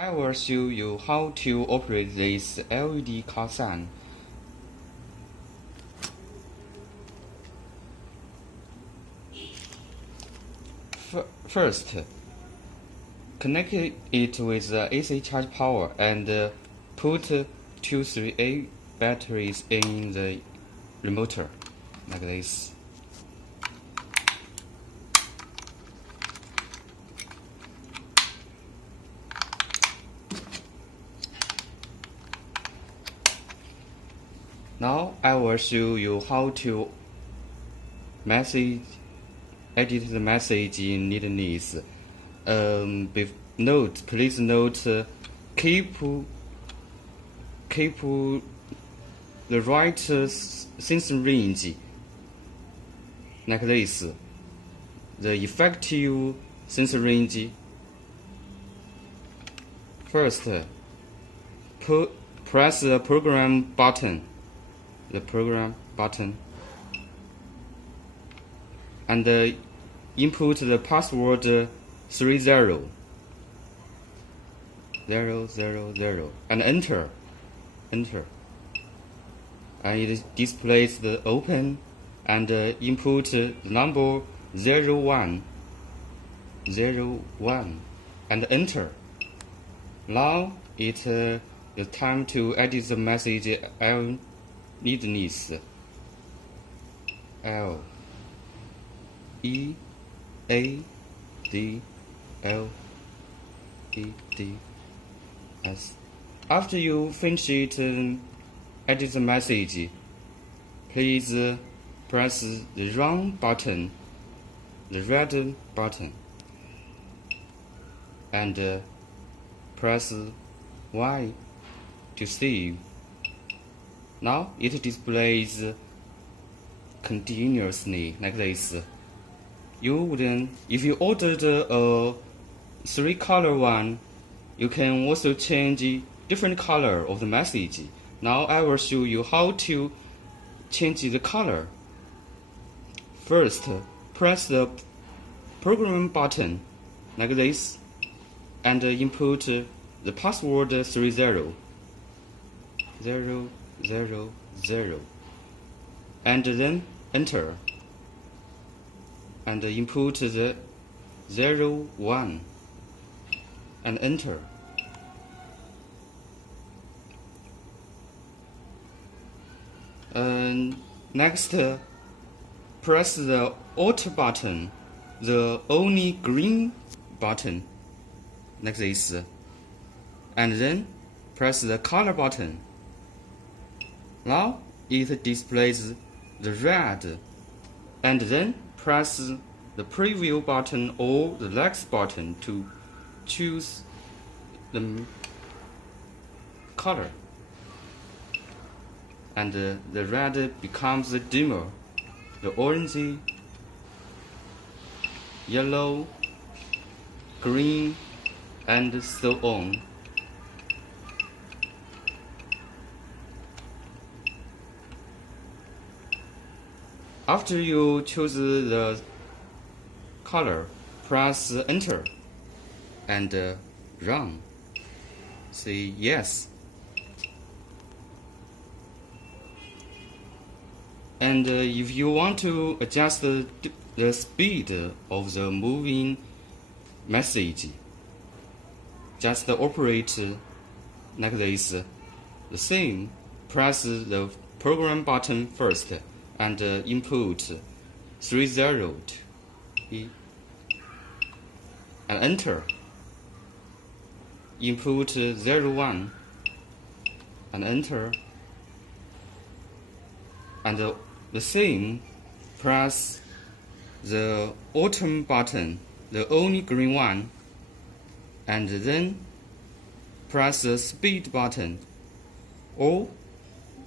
I will show you how to operate this LED call sign. First, connect it with the AC charge power and put 2 3A batteries in the remoter, like this. Now I will show you how to edit the message in neatness. Please note, keep the right sensor range, like this. The effective sensor range. First, press the program button. And input the password 30 and enter. And it displays the open and input the number 01 and enter. Now it's the time to edit the message neatness. LEADLEDS. After you finish it, edit the message. Please press the run button, the red button, and press Y to save. Now it displays continuously, like this. If you ordered a 3-color one, you can also change different color of the message. Now I will show you how to change the color. First, press the program button, like this, and input the password 30 and then enter, and input the 01 and enter. Next, press the Alt button, the only green button, like this, and then press the color button. Now it displays the red, and then press the preview button or the next button to choose the color, and the red becomes dimmer, the orange, yellow, green, and so on. After you choose the color, press enter and run. Say yes. And if you want to adjust the speed of the moving message, just operate like this. The same, press the program button first and input 30 and enter. Input 01 and enter. And the same, press the Alt button, the only green one, and then press the speed button, or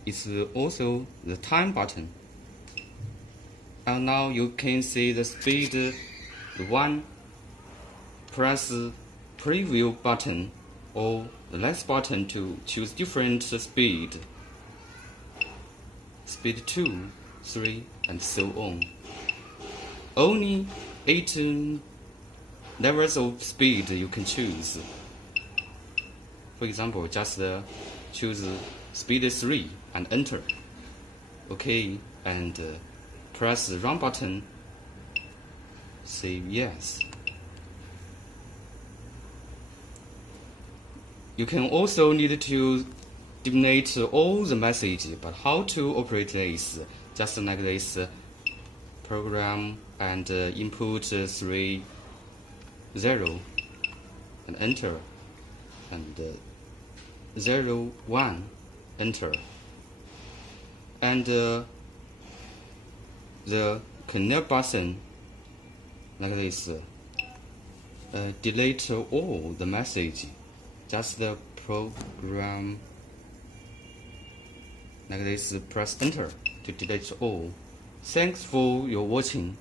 it's also the time button. And now you can see the speed 1. Press preview button or the next button to choose different speed. Speed 2, 3, and so on. Only 8 levels of speed you can choose. For example, just choose speed 3 and enter. OK, and press the run button. Say yes. You can also need to eliminate all the message, but how to operate this? Just like this, program and input 3 0 and enter, and 0 1 enter, and the connect button like this, delete all the message, just the program like this, press enter to delete all. Thanks for your watching.